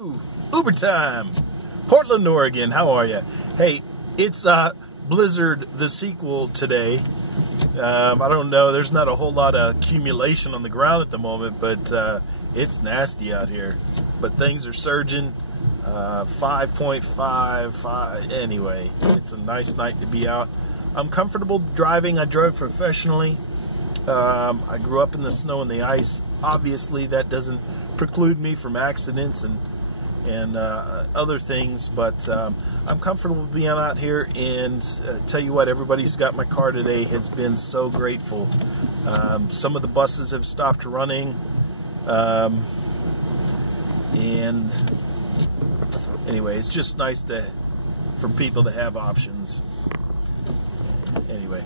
Ooh, Uber time! Portland, Oregon, how are you? Hey, it's Blizzard the sequel today. I don't know, there's not a whole lot of accumulation on the ground at the moment, but it's nasty out here. But things are surging. 5.5, anyway, it's a nice night to be out. I'm comfortable driving. I drove professionally. I grew up in the snow and the ice. Obviously, that doesn't preclude me from accidents and other things, but I'm comfortable being out here, and tell you what, everybody who's got my car today has been so grateful. Some of the buses have stopped running, and anyway, it's just nice for people to have options. Anyway.